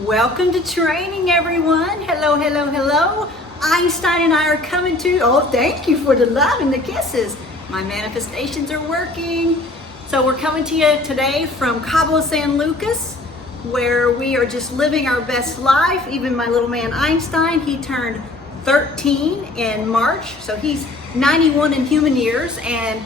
Welcome to training, everyone. Hello, hello, hello. Einstein and I are coming to you. Oh, thank you for the love and the kisses. My manifestations are working. So we're coming to you today from Cabo San Lucas, where we are just living our best life. Even my little man Einstein, he turned 13 in March, so he's 91 in human years. And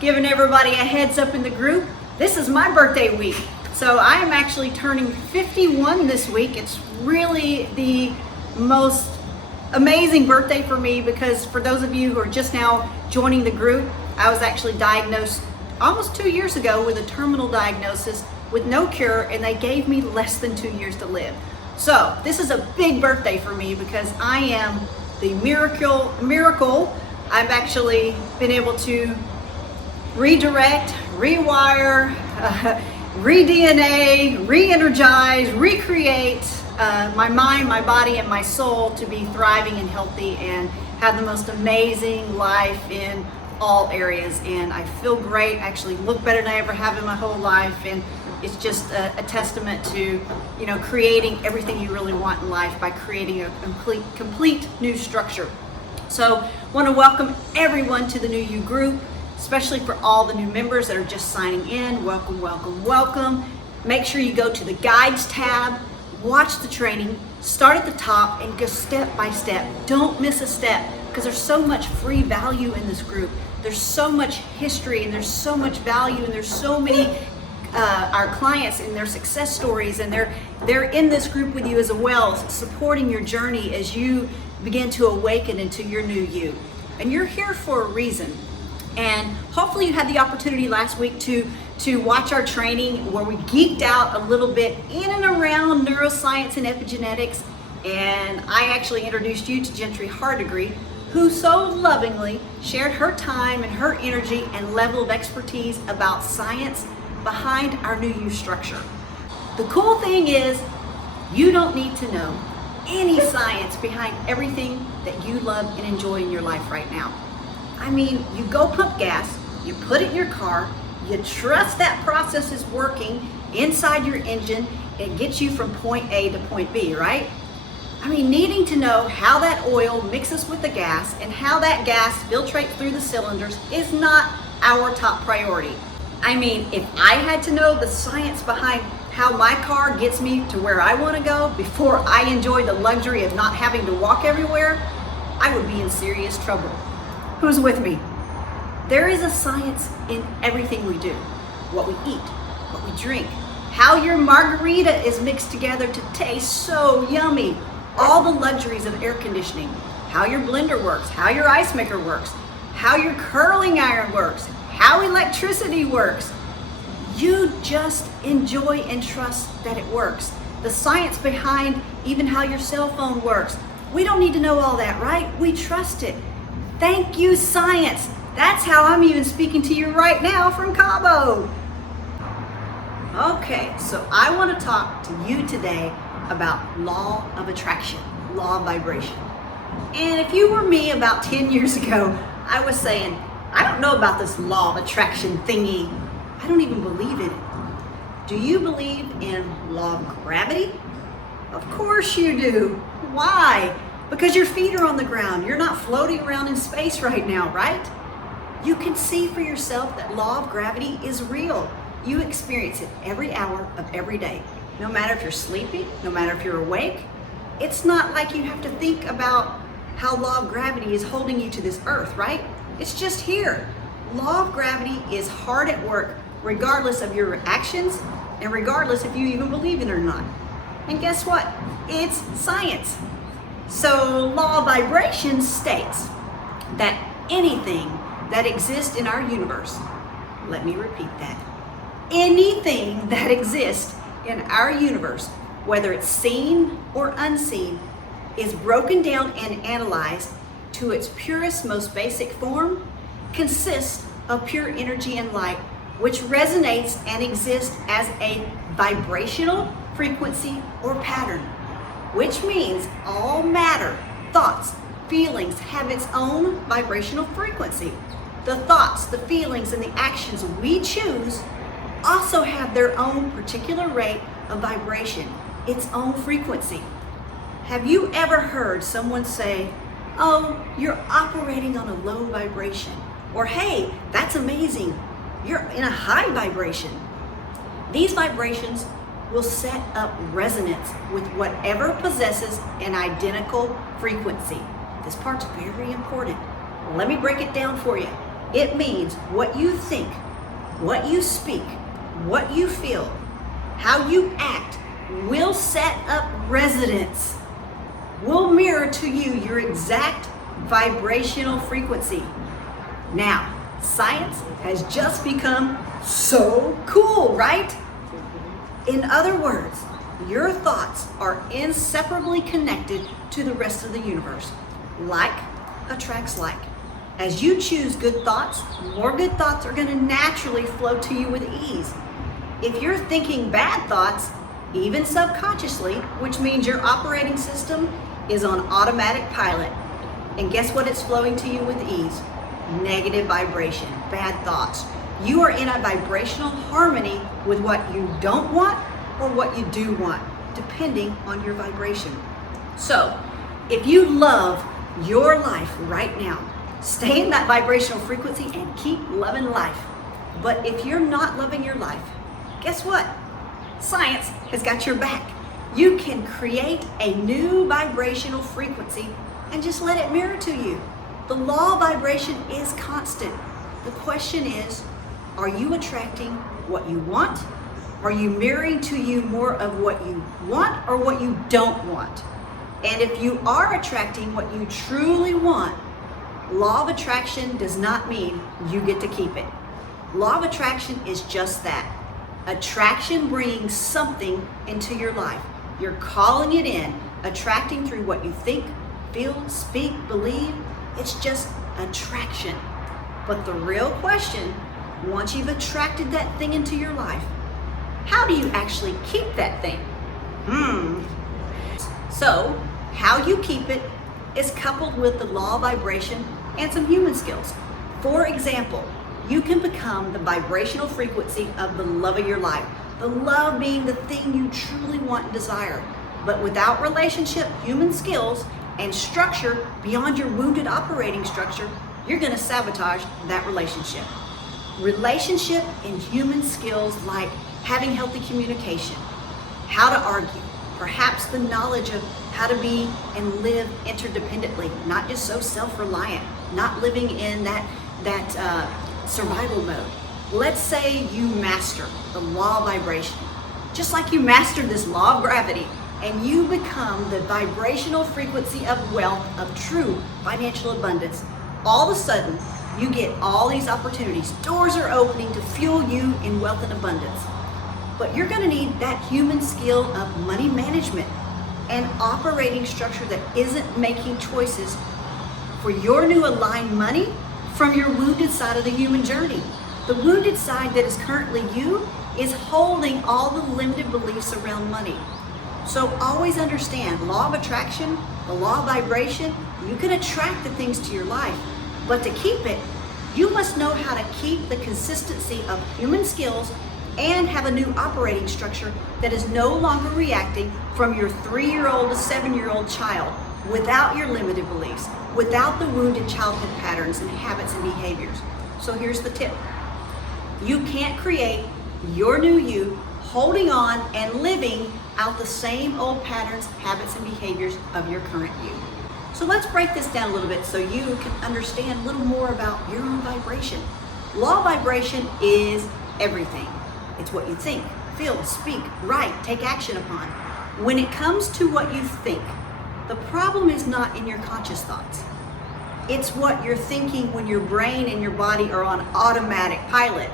giving everybody a heads up in the group, this is my birthday week. So I am actually turning 51 this week. It's really the most amazing birthday for me because for those of you who are just now joining the group, I was actually diagnosed almost 2 years ago with a terminal diagnosis with no cure, and they gave me less than 2 years to live. So this is a big birthday for me because I am the miracle. I've actually been able to redirect, rewire, re-DNA, re-energize, recreate my mind, my body, and my soul to be thriving and healthy and have the most amazing life in all areas. And I feel great, actually look better than I ever have in my whole life. And it's just a testament to, creating everything you really want in life by creating a complete new structure. So I want to welcome everyone to the New You group, especially for all the new members that are just signing in. Welcome, welcome, welcome. Make sure you go to the guides tab, watch the training, start at the top and go step by step. Don't miss a step because there's so much free value in this group. There's so much history and there's so much value and there's so many our clients and their success stories, and they're in this group with you as well, supporting your journey as you begin to awaken into your new you. And you're here for a reason. And hopefully you had the opportunity last week to watch our training where we geeked out a little bit in and around neuroscience and epigenetics. And I actually introduced you to Gentry Hardegree, who so lovingly shared her time and her energy and level of expertise about science behind our New You structure. The cool thing is you don't need to know any science behind everything that you love and enjoy in your life right now. I mean, you go pump gas, you put it in your car, you trust that process is working inside your engine and gets you from point A to point B, right? I mean, needing to know how that oil mixes with the gas and how that gas filtrates through the cylinders is not our top priority. I mean, if I had to know the science behind how my car gets me to where I want to go before I enjoy the luxury of not having to walk everywhere, I would be in serious trouble. Who's with me? There is a science in everything we do. What we eat, what we drink, how your margarita is mixed together to taste so yummy, all the luxuries of air conditioning, how your blender works, how your ice maker works, how your curling iron works, how electricity works. You just enjoy and trust that it works. The science behind even how your cell phone works. We don't need to know all that, right? We trust it. Thank you, science. That's how I'm even speaking to you right now from Cabo. Okay, so I want to talk to you today about law of attraction, law of vibration. And if you were me about 10 years ago, I was saying, I don't know about this law of attraction thingy. I don't even believe in it. Do you believe in law of gravity? Of course you do. Why? Because your feet are on the ground. You're not floating around in space right now, right? You can see for yourself that law of gravity is real. You experience it every hour of every day. No matter if you're sleeping, no matter if you're awake. It's not like you have to think about how law of gravity is holding you to this earth, right? It's just here. Law of gravity is hard at work regardless of your actions and regardless if you even believe it or not. And guess what? It's science. So law of vibration states that anything that exists in our universe, let me repeat that, anything that exists in our universe, whether it's seen or unseen, is broken down and analyzed to its purest, most basic form, consists of pure energy and light, which resonates and exists as a vibrational frequency or pattern, which means all matter, thoughts, feelings have its own vibrational frequency. The thoughts, the feelings, and the actions we choose also have their own particular rate of vibration, its own frequency. Have you ever heard someone say, "Oh, you're operating on a low vibration," or "Hey, that's amazing, you're in a high vibration"? These vibrations will set up resonance with whatever possesses an identical frequency. This part's very important. Let me break it down for you. It means what you think, what you speak, what you feel, how you act will set up resonance, will mirror to you your exact vibrational frequency. Now, science has just become so cool, right? In other words, your thoughts are inseparably connected to the rest of the universe. Like attracts like. As you choose good thoughts, more good thoughts are going to naturally flow to you with ease. If you're thinking bad thoughts, even subconsciously, which means your operating system is on automatic pilot, and guess what it's flowing to you with ease? Negative vibration, bad thoughts. You are in a vibrational harmony with what you don't want or what you do want, depending on your vibration. So, if you love your life right now, stay in that vibrational frequency and keep loving life. But if you're not loving your life, guess what? Science has got your back. You can create a new vibrational frequency and just let it mirror to you. The law of vibration is constant. The question is, are you attracting what you want? Are you mirroring to you more of what you want or what you don't want? And if you are attracting what you truly want, law of attraction does not mean you get to keep it. Law of attraction is just that. Attraction bringing something into your life. You're calling it in, attracting through what you think, feel, speak, believe. It's just attraction. But the real question, once you've attracted that thing into your life, how do you actually keep that thing? So, how you keep it is coupled with the law of vibration and some human skills. For example, you can become the vibrational frequency of the love of your life. The love being the thing you truly want and desire. But without relationship, human skills, and structure beyond your wounded operating structure, you're going to sabotage that relationship. Relationship and human skills like having healthy communication, how to argue, perhaps the knowledge of how to be and live interdependently, not just so self-reliant, not living in that survival mode. Let's say you master the law of vibration, just like you mastered this law of gravity, and you become the vibrational frequency of wealth, of true financial abundance. All of a sudden, you get all these opportunities. Doors are opening to fuel you in wealth and abundance. But you're going to need that human skill of money management and operating structure that isn't making choices for your new aligned money from your wounded side of the human journey. The wounded side that is currently you is holding all the limited beliefs around money. So always understand, law of attraction, the law of vibration, you can attract the things to your life. But to keep it, you must know how to keep the consistency of human skills and have a new operating structure that is no longer reacting from your 3-year-old to 7-year-old child without your limited beliefs, without the wounded childhood patterns and habits and behaviors. So here's the tip. You can't create your new you holding on and living out the same old patterns, habits, and behaviors of your current you. So let's break this down a little bit so you can understand a little more about your own vibration. Law of vibration is everything. It's what you think, feel, speak, write, take action upon. When it comes to what you think, the problem is not in your conscious thoughts. It's what you're thinking when your brain and your body are on automatic pilot.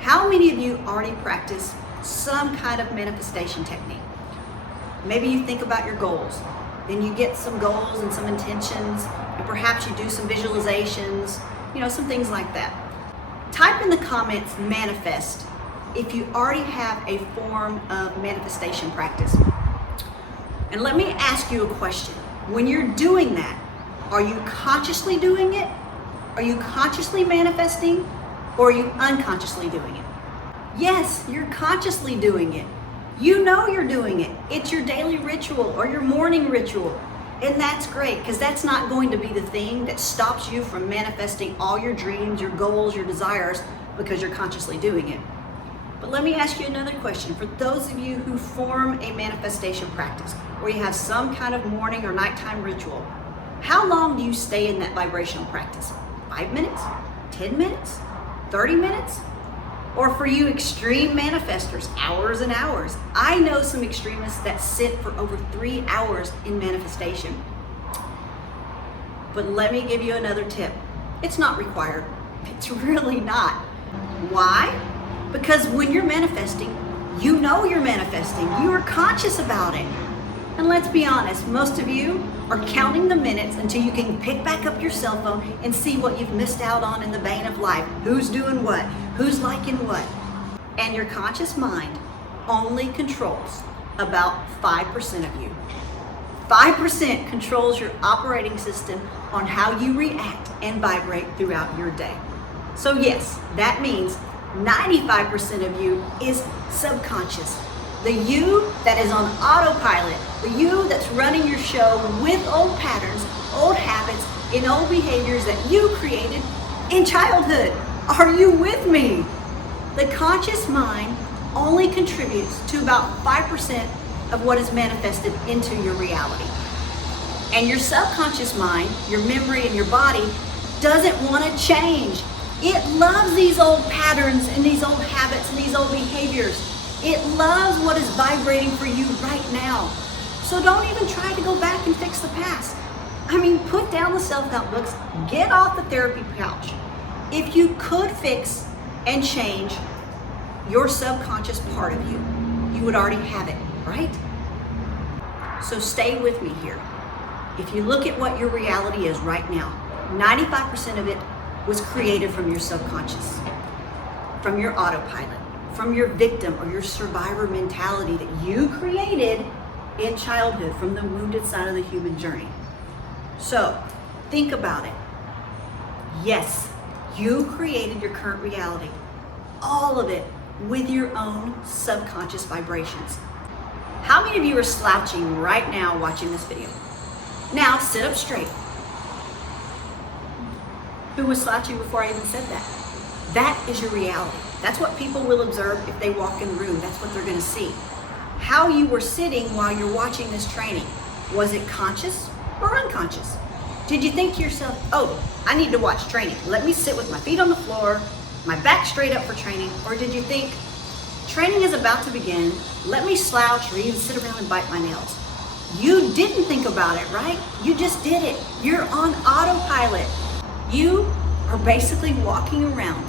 How many of you already practice some kind of manifestation technique? Maybe you think about your goals. Then you get some goals and some intentions, and perhaps you do some visualizations, some things like that. Type in the comments manifest if you already have a form of manifestation practice. And let me ask you a question. When you're doing that, are you consciously doing it? Are you consciously manifesting? Or are you unconsciously doing it? Yes, you're consciously doing it. You know you're doing it. It's your daily ritual or your morning ritual. And that's great, because that's not going to be the thing that stops you from manifesting all your dreams, your goals, your desires, because you're consciously doing it. But let me ask you another question. For those of you who form a manifestation practice, where you have some kind of morning or nighttime ritual, how long do you stay in that vibrational practice? 5 minutes? 10 minutes? 30 minutes? Or for you extreme manifestors, hours and hours. I know some extremists that sit for over 3 hours in manifestation. But let me give you another tip. It's not required. It's really not. Why? Because when you're manifesting, you know you're manifesting. You are conscious about it. And let's be honest, most of you are counting the minutes until you can pick back up your cell phone and see what you've missed out on in the vein of life. Who's doing what? Who's liking what? And your conscious mind only controls about 5% of you. 5% controls your operating system on how you react and vibrate throughout your day. So yes, that means 95% of you is subconscious. The you that is on autopilot, the you that's running your show with old patterns, old habits, and old behaviors that you created in childhood. Are you with me? The conscious mind only contributes to about 5% of what is manifested into your reality. And your subconscious mind, your memory and your body, doesn't want to change. It loves these old patterns and these old habits and these old behaviors. It loves what is vibrating for you right now. So don't even try to go back and fix the past. I mean, put down the self-help books, get off the therapy couch. If you could fix and change your subconscious part of you, you would already have it, right? So stay with me here. If you look at what your reality is right now, 95% of it was created from your subconscious, from your autopilot, from your victim or your survivor mentality that you created in childhood from the wounded side of the human journey. So think about it. Yes, you created your current reality, all of it with your own subconscious vibrations. How many of you are slouching right now watching this video? Now sit up straight. Who was slouching before I even said that? That is your reality. That's what people will observe if they walk in the room. That's what they're going to see. How you were sitting while you're watching this training. Was it conscious or unconscious? Did you think to yourself, oh, I need to watch training. Let me sit with my feet on the floor, my back straight up for training. Or did you think, training is about to begin. Let me slouch or even sit around and bite my nails. You didn't think about it, right? You just did it. You're on autopilot. You are basically walking around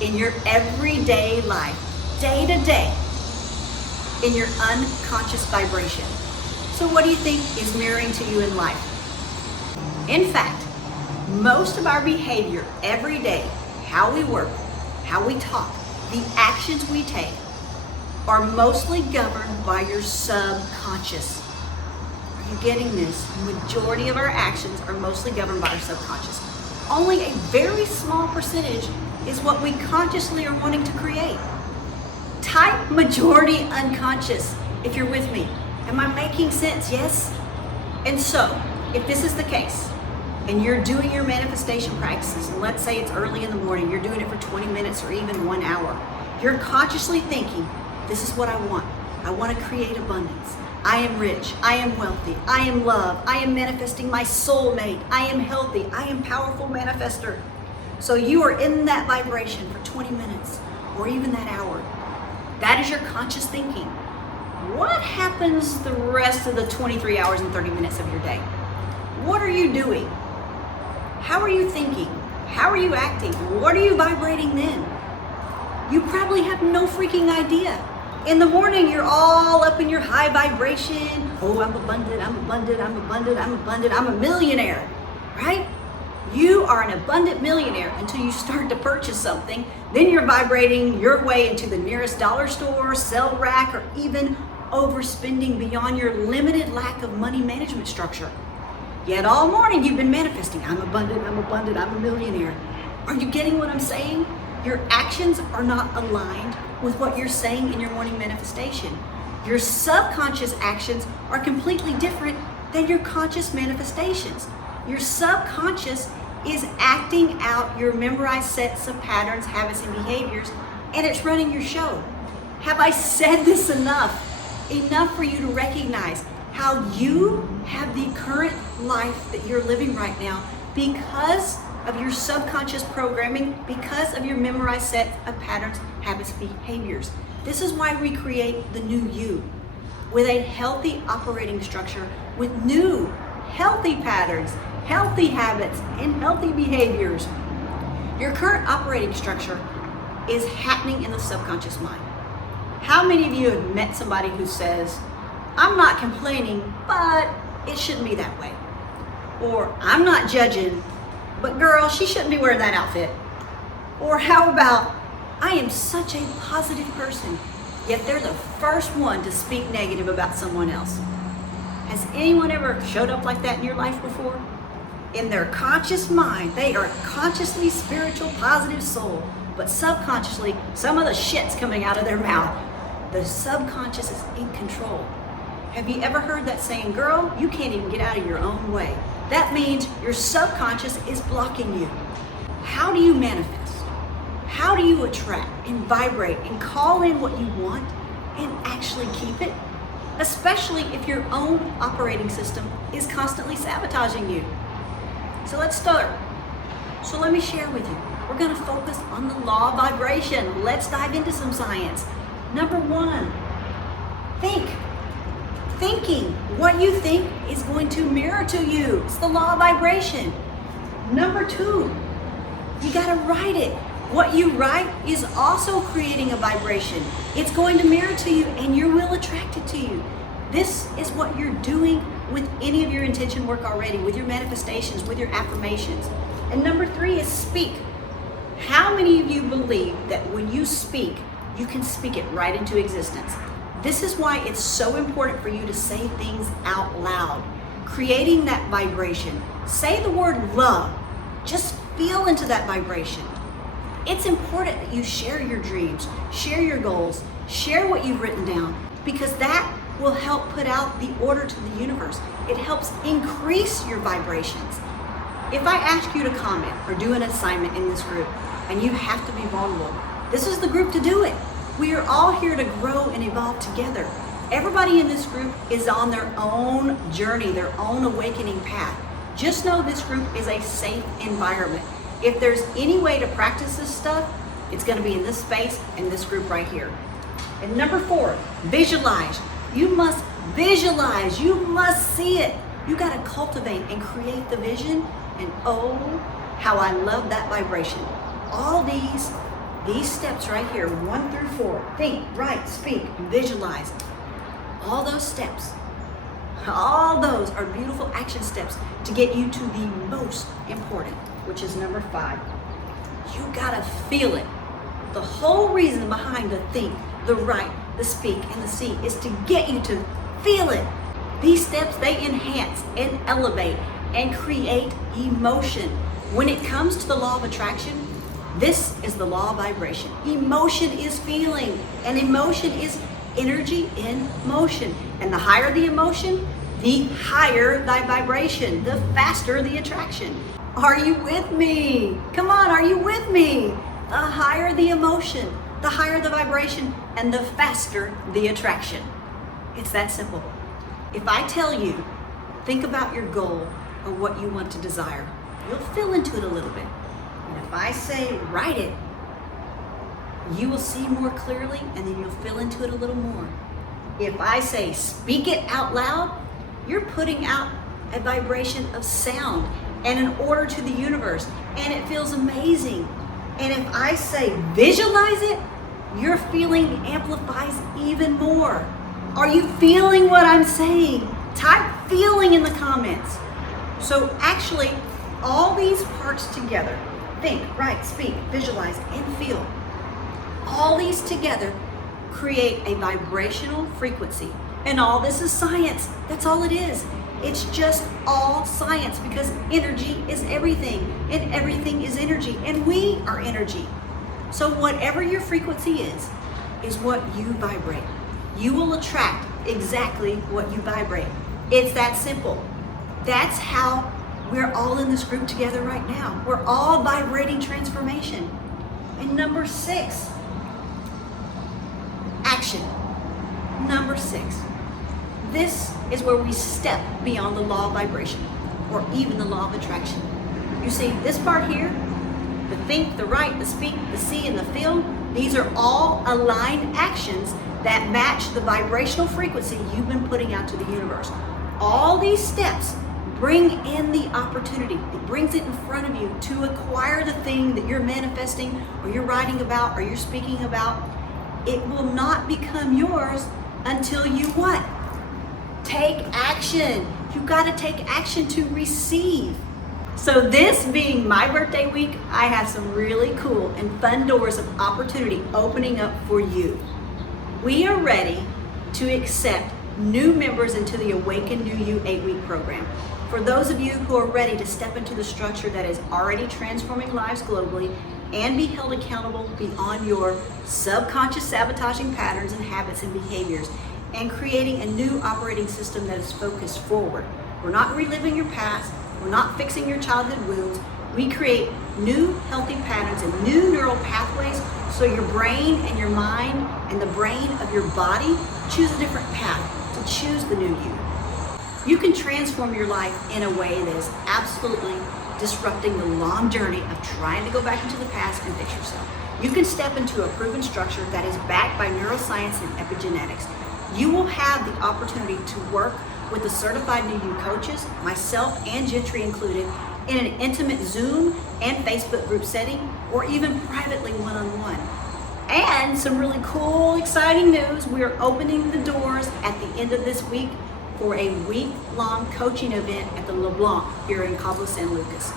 in your everyday life, day to day, in your unconscious vibration. So what do you think is mirroring to you in life? In fact, most of our behavior every day, how we work, how we talk, the actions we take, are mostly governed by your subconscious. Are you getting this? The majority of our actions are mostly governed by our subconscious. Only a very small percentage is what we consciously are wanting to create. Type majority unconscious if you're with me. Am I making sense? Yes? And so, if this is the case, and you're doing your manifestation practices, and let's say it's early in the morning, you're doing it for 20 minutes or even 1 hour, you're consciously thinking, this is what I want. I want to create abundance. I am rich, I am wealthy, I am loved, I am manifesting my soulmate, I am healthy, I am powerful manifester. So you are in that vibration for 20 minutes or even that hour. That is your conscious thinking. What happens the rest of the 23 hours and 30 minutes of your day? What are you doing? How are you thinking? How are you acting? What are you vibrating then? You probably have no freaking idea. In the morning, you're all up in your high vibration. Oh, I'm abundant, I'm abundant, I'm abundant, I'm abundant, I'm a millionaire, right? You are an abundant millionaire until you start to purchase something. Then you're vibrating your way into the nearest dollar store, sell rack, or even overspending beyond your limited lack of money management structure. Yet all morning you've been manifesting, I'm abundant, I'm abundant, I'm a millionaire. Are you getting what I'm saying? Your actions are not aligned with what you're saying in your morning manifestation. Your subconscious actions are completely different than your conscious manifestations. Your subconscious is acting out your memorized sets of patterns, habits, and behaviors, and it's running your show. Have I said this enough? Enough for you to recognize how you have the current life that you're living right now because of your subconscious programming, because of your memorized set of patterns, habits, behaviors. This is why we create the new you with a healthy operating structure, with new healthy patterns, healthy habits, and healthy behaviors. Your current operating structure is happening in the subconscious mind. How many of you have met somebody who says, I'm not complaining, but it shouldn't be that way? Or I'm not judging, but girl, she shouldn't be wearing that outfit. Or how about, I am such a positive person, yet they're the first one to speak negative about someone else. Has anyone ever showed up like that in your life before? In their conscious mind, they are consciously spiritual, positive soul, but subconsciously, some of the shit's coming out of their mouth. The subconscious is in control. Have you ever heard that saying, girl, you can't even get out of your own way? That means your subconscious is blocking you. How do you manifest? How do you attract and vibrate and call in what you want and actually keep it? Especially if your own operating system is constantly sabotaging you. So let's start. So let me share with you. We're going to focus on the law of vibration. Let's dive into some science. Number one, think. Thinking. What you think is going to mirror to you. It's the law of vibration. Number two, you got to write it. What you write is also creating a vibration. It's going to mirror to you and you will attract it to you. This is what you're doing with any of your intention work already, with your manifestations, with your affirmations. And number three is speak. How many of you believe that when you speak, you can speak it right into existence? This is why it's so important for you to say things out loud, creating that vibration. Say the word love. Just feel into that vibration. It's important that you share your dreams, share your goals, share what you've written down, because that will help put out the order to the universe. It helps increase your vibrations. If I ask you to comment or do an assignment in this group, and you have to be vulnerable, this is the group to do it. We are all here to grow and evolve together. Everybody in this group is on their own journey, their own awakening path. Just know this group is a safe environment. If there's any way to practice this stuff, it's going to be in this space and this group right here. And number four, visualize. You must visualize. You must see it. You got to cultivate and create the vision. And oh, how I love that vibration. All these steps right here, 1 through 4, think, write, speak, visualize. All those steps, all those are beautiful action steps to get you to the most important, which is number 5. You gotta feel it. The whole reason behind the think, the write, the speak, and the see is to get you to feel it. These steps, they enhance and elevate and create emotion. When it comes to the law of attraction, this is the law of vibration. Emotion is feeling, and emotion is energy in motion. And the higher the emotion, the higher thy vibration, the faster the attraction. Are you with me? Come on, are you with me? The higher the emotion, the higher the vibration, and the faster the attraction. It's that simple. If I tell you, think about your goal or what you want to desire, you'll feel into it a little bit. And if I say, write it, you will see more clearly and then you'll feel into it a little more. If I say, speak it out loud, you're putting out a vibration of sound and an order to the universe, and it feels amazing. And if I say, visualize it, your feeling amplifies even more. Are you feeling what I'm saying? Type feeling in the comments. So actually, all these parts together, think, write, speak, visualize, and feel, all these together create a vibrational frequency. And all this is science. That's all it is. It's just all science, because energy is everything, and everything is energy, and we are energy. So whatever your frequency is what you vibrate. you will attract exactly what you vibrate. It's that simple. That's how we're all in this group together right now. We're all vibrating transformation. And number 6, action. Number 6. This is where we step beyond the law of vibration, or even the law of attraction. You see, this part here, the think, the write, the speak, the see, and the feel, these are all aligned actions that match the vibrational frequency you've been putting out to the universe. All these steps bring in the opportunity. It brings it in front of you to acquire the thing that you're manifesting, or you're writing about, or you're speaking about. It will not become yours until you what? Take action. You've got to take action to receive. So this being my birthday week, I have some really cool and fun doors of opportunity opening up for you. We are ready to accept new members into the Awaken New You 8-week program. For those of you who are ready to step into the structure that is already transforming lives globally and be held accountable beyond your subconscious sabotaging patterns and habits and behaviors, and creating a new operating system that is focused forward. We're not reliving your past. We're not fixing your childhood wounds. We create new healthy patterns and new neural pathways so your brain and your mind and the brain of your body choose a different path to choose the new you. You can transform your life in a way that is absolutely disrupting the long journey of trying to go back into the past and fix yourself. You can step into a proven structure that is backed by neuroscience and epigenetics. You will have the opportunity to work with the certified New You coaches, myself and Gentry included, in an intimate Zoom and Facebook group setting, or even privately one-on-one. And some really cool, exciting news, we are opening the doors at the end of this week for a week-long coaching event at the LeBlanc here in Cabo San Lucas.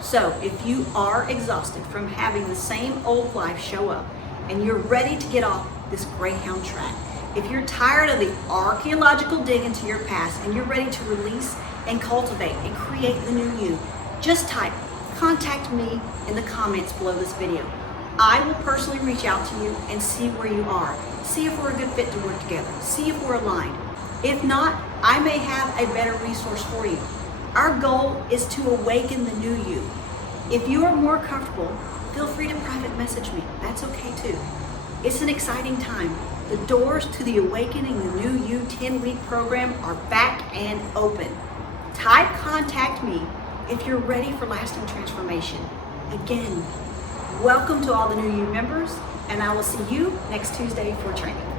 So if you are exhausted from having the same old life show up and you're ready to get off this Greyhound track, if you're tired of the archaeological dig into your past and you're ready to release and cultivate and create the new you, just type contact me in the comments below this video. I will personally reach out to you and see where you are. See if we're a good fit to work together. See if we're aligned. If not, I may have a better resource for you. Our goal is to awaken the new you. If you are more comfortable, feel free to private message me. That's okay too. It's an exciting time. The doors to the Awakening the New You 10-week program are back and open. Type contact me if you're ready for lasting transformation. Again, welcome to all the New You members, and I will see you next Tuesday for training.